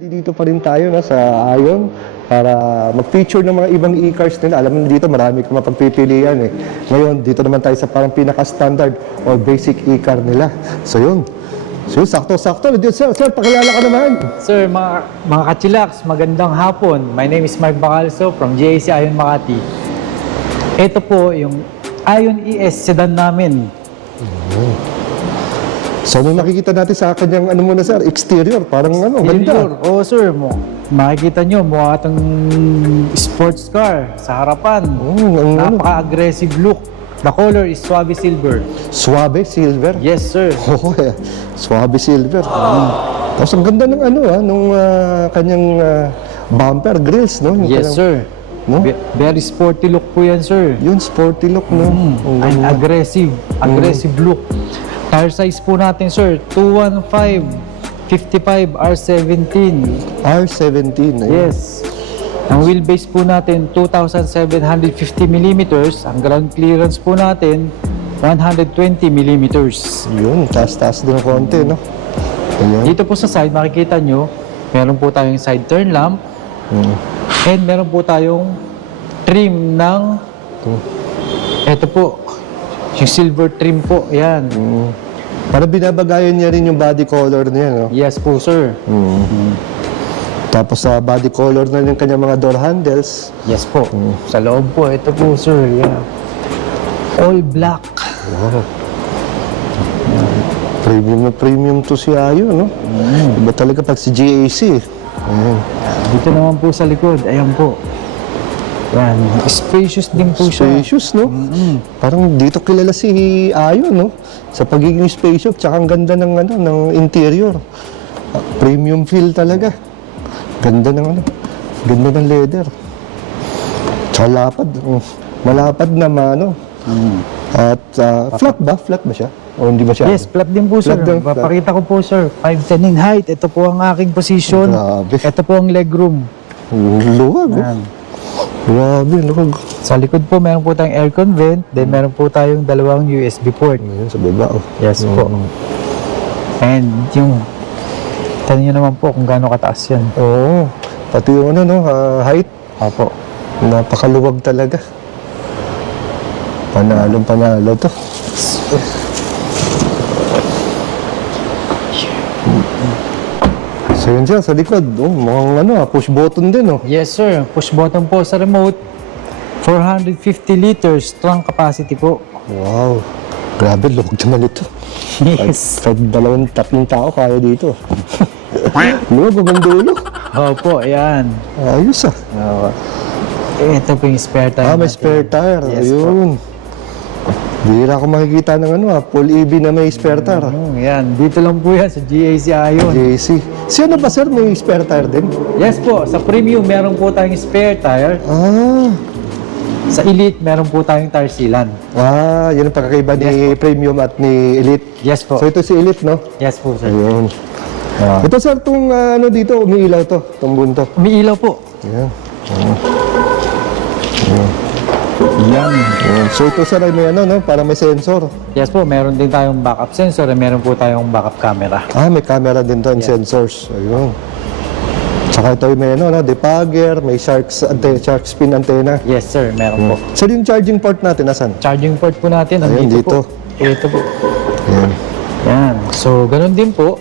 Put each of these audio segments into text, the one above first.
Dito pa rin tayo sa Ion para mag-feature ng mga ibang e-cars nila. Alam mo dito marami kang mapagpipilian eh. Ngayon, dito naman tayo sa parang pinaka-standard or basic e-car nila. So yun. So yun, sakto-sakto. Sir, pakilala ka naman. Sir, mga kachilax, magandang hapon. My name is Mark Bacalso from GAC Ion Makati. Ito po yung Ion ES sedan namin. So may makikita natin sa kanyang ano muna sir, exterior, parang ano, ganda. Oo sir, makikita nyo, mukha itong sports car sa harapan. Napaka-aggressive look. The color is Suave Silver. Suave Silver? Yes sir. Oo, Suave Silver. Tapos ang ganda ng ano nung kanyang bumper grills, no? Yung Yes sir. No? Very sporty look po yan sir. Yun, sporty look, no? And aggressive look. Tire size po natin sir, 215 55 R17. R17, ayun. Yes. Ang wheelbase po natin 2,750 mm. Ang ground clearance po natin 120 mm. Yun, taas-taas din ng konti, no? Ayun. Dito po sa side makikita nyo, meron po tayong side turn lamp. And meron po tayong trim ng ito po, yung silver trim po, yan. Para binabagayan niya rin yung body color niya, no? Yes po, sir. Tapos sa body color na rin kanyang mga door handles. Yes po. Sa loob po, ito po, sir. Yeah. All black. Wow. Premium na premium to si Ayo, no? Iba talaga pag si GAC. Ayan. Dito naman po sa likod, ayan po. Yan. Spacious din po siya. Spacious, no? Parang dito kilala si Ayo, no? Sa pagiging spacious, tsaka ang ganda ng, ano, ng interior. Premium feel talaga. Ganda ng ano, ganda ng leather. Tsaka lapad. Malapad na ano. At flat ba? Flat ba siya? O hindi ba siya? Yes, flat din po, sir. Flat din, Papakita ko po, sir. 5'10" in height. Ito po ang aking position. Grabe. Ito po ang legroom. Luwag, oh. Yan. Grabe, luwag. Sa likod po, meron po tayong aircon vent. Then, meron po tayong dalawang USB port. Ayan, sa baba, oh. Yes po. And yung, tanong nyo naman po kung gaano kataas yan. Oo. Pati yung ano, no, height. Opo. Napakaluwag talaga. Panalo to. So yun siya, sa likod. Oh, mukhang ano, push button din, oh. Yes, sir. Push button po sa remote. 450 liters trunk capacity po. Wow. Grabe, luwag naman ito. Yes. Kahit tatlong tao kaya dito. Luwag, ang dulo. Opo, ayan. Ayos, ah. Ito po yung spare tire May natin. spare tire. Yes, Ayun. Bihira ko makikita ng ano, full EV na may spare tire. Yan. Dito lang po yan sa GAC Ion. JC. Si ano ba, sir? May spare tire din? Yes po. Sa premium, meron po tayong spare tire. Sa elite, meron po tayong tire sealant. Yun ang pagkakaiba ni premium at ni elite. Yes po. So ito si elite, no? Yes po, sir. Ayun. Ito, sir, itong ano dito, umiilaw to, itong bunto. Umiilaw po. Ayan. Yan. So ito, sir, ay may ano, no? Para may sensor. Yes po. Meron din tayong backup sensor at meron po tayong backup camera. May camera din to and sensors. Ayun. Tsaka ito may ano, no? Depugger, may shark spin antenna. Yes, sir. Meron po. So yung charging port natin, nasan? Charging port po natin. Ayun, Andito dito. po. Ito po. Ayan. Yan. So, ganun din po.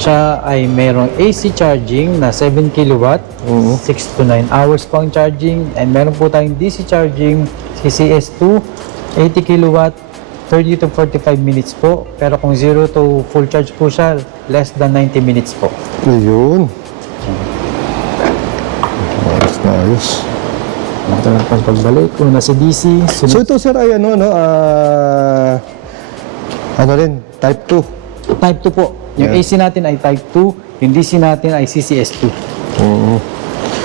Siya ay mayroong AC charging na 7 kilowatt, 6 to 9 hours po ang charging. And meron po tayong DC charging, CCS2, 80 kilowatt, 30 to 45 minutes po. Pero kung 0 to full charge po siya, less than 90 minutes po. Ayun. Ayos na ayos. Ito na po pagbalik. Kung nasa DC, So ito, sir, ay ano, no? Ano rin? Type 2. Type 2 po. Yung AC natin ay Type 2, yung DC natin ay CCS2.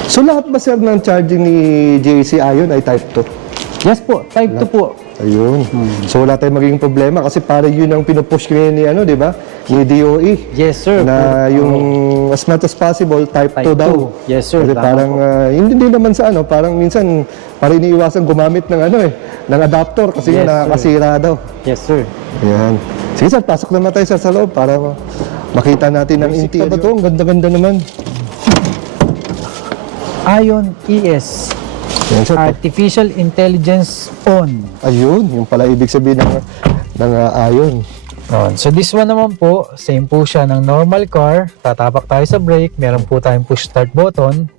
So lahat ba, sir, ng charging ni JC Ion ay Type 2? Yes po, Type 2 po. Ayun. So wala tayong magiging problema kasi para yun ang pinupush ngayon ni ano, di ba? Ni DOE. Yes, sir. Na yung as much as possible type 2 daw. Yes, sir. Kasi Tama parang hindi naman sa ano, parang minsan para iniiwasan gumamit ng ano ng adapter kasi Yes, nakakasira daw. Yes, sir. Ayan. Sige, sir, pasok naman tayo, sir, sa loob para makita natin ang interior. Ba to? Ang ganda-ganda naman. Ion ES. Yan, sir. Artificial Intelligence On. Ayun, yung pala ibig sabihin ng Ion. So this one naman po, same po siya ng normal car. Tatapak tayo sa brake, meron po tayong push start button.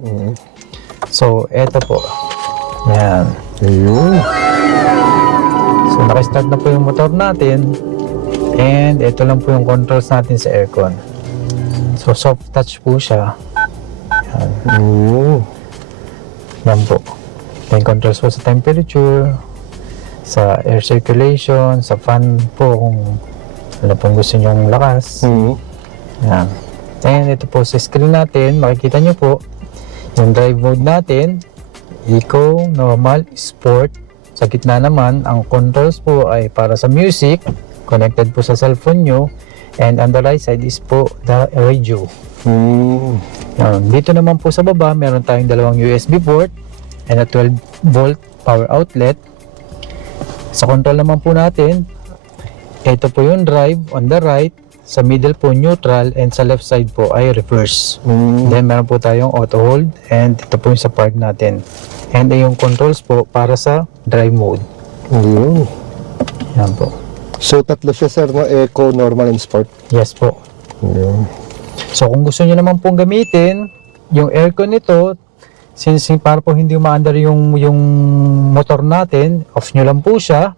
So eto po. Yan. Ayun. So naka-start na po yung motor natin. And ito lang po yung controls natin sa aircon. So soft touch po siya. Yan. Yan po. May controls po sa temperature, sa air circulation, sa fan po kung ano pong gusto nyong lakas. Yan. And ito po sa screen natin, makikita nyo po yung drive mode natin, Eco, Normal, Sport. Sa gitna naman, ang controls po ay para sa music, connected po sa cellphone nyo. And on the right side is po the radio. Yan. Dito naman po sa baba, meron tayong dalawang USB port and a 12 volt power outlet. Sa control naman po natin, ito po yung drive on the right, sa middle po neutral, and sa left side po ay reverse. Then meron po tayong auto hold, and ito po yung sa park natin. And yung controls po para sa drive mode. Ayun. Yan po. So tatlo siya, sir, no? Eco, Normal, and Sport. Yes po. Ayun. So kung gusto niyo naman pong gamitin yung aircon nito, since para po hindi umaandar yung motor natin, off nyo lang po siya.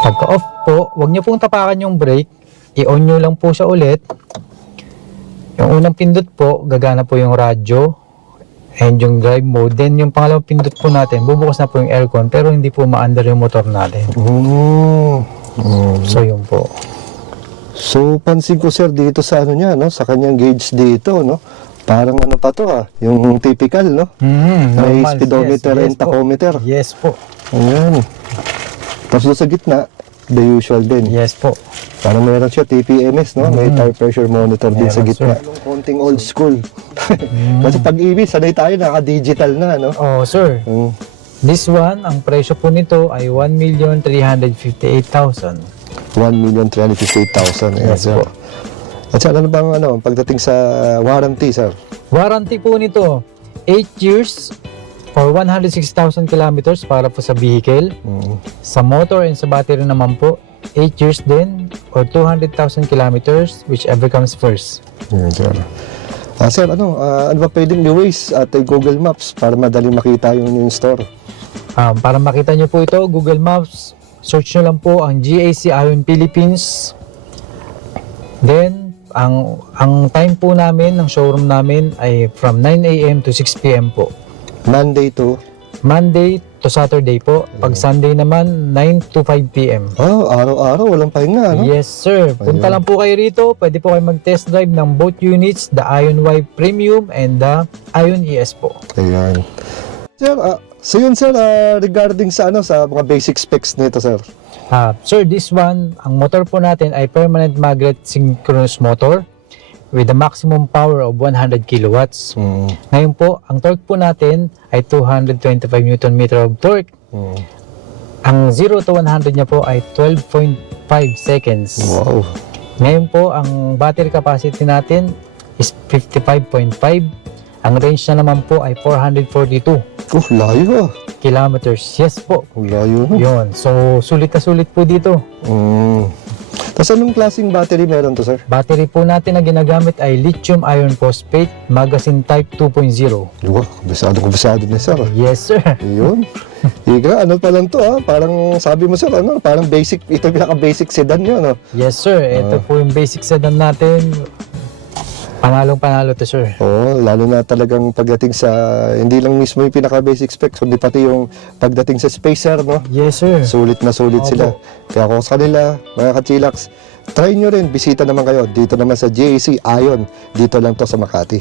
Pagka off po, huwag nyo pong tapakan yung brake, i-on nyo lang po siya ulit. Yung unang pindot po, gagana po yung radyo and yung drive mode. Then yung pangalawang pindot po natin, bubukas na po yung aircon, pero hindi po maandar yung motor natin. So yun po. So pansin ko, sir, dito sa ano niya, no? Sa kanyang gauge dito, no? Parang ano pa to, yung typical, no? May Normal, speedometer and po. tachometer. Yes po. Ayan. Tapos doon sa gitna, the usual din. Yes po. Parang meron siya TPMS, no? May tire pressure monitor din sa Meron, gitna. Konting old school. Kasi pag-EV, sanay tayo, naka-digital na, no? Oh, sir. This one, ang presyo po nito ay 1,358,000. 1,358,000. Yes po. At sir, ano bang pagdating sa warranty, sir? Warranty po nito, 8 years or 160,000 kilometers para po sa vehicle. Sa motor and sa battery naman po, 8 years din or 200,000 kilometers, whichever comes first. Sir. Sir, ano ba pwedeng i-waste at Google Maps para madaling makita yung store? Para makita nyo po ito, Google Maps, search nyo lang po ang GAC Ion Philippines. Then, ang time po namin, ng showroom namin ay from 9 AM to 6 PM po. Monday to Saturday po. Pag Sunday naman, 9 to 5 PM. Araw-araw, walang pahinga, no? Yes, sir. Punta lang po kayo rito. Pwede po kayo mag-test drive ng both units, the Ion Y Premium and the Ion ES po. Ayan. Sir, so yun, sir, regarding sa sa mga basic specs nito, sir. Sir, this one, ang motor po natin ay permanent magnet synchronous motor with a maximum power of 100 kilowatts. Ngayon po, ang torque po natin ay 225 Newton meter of torque. Ang 0 to 100 niya po ay 12.5 seconds. Wow. Ngayon po, ang battery capacity natin is 55.5. Ang range na naman po ay 442 Layo kilometers. Yes po. Layo, no? Yun. So, sulit na sulit po dito. Tapos anong klaseng battery meron to, sir? Battery po natin na ginagamit ay lithium iron phosphate magazine type 2.0. Kabisado na, sir. Yes, sir. Ayun. Iga, ano pa lang to, Parang sabi mo, sir, parang basic, ito pinaka-basic sedan nyo, no? Yes, sir. Ito po yung basic sedan natin. Panalong-panalo to, sir. Oo, lalo na talagang pagdating sa, hindi lang mismo yung pinaka-basic specs, kundi pati yung pagdating sa spacer, no? Yes, sir. Sulit na sulit sila. Kaya kung sa kanila, mga ka-chillax, try nyo rin, bisita naman kayo. Dito naman sa GAC Ion. Dito lang to sa Makati.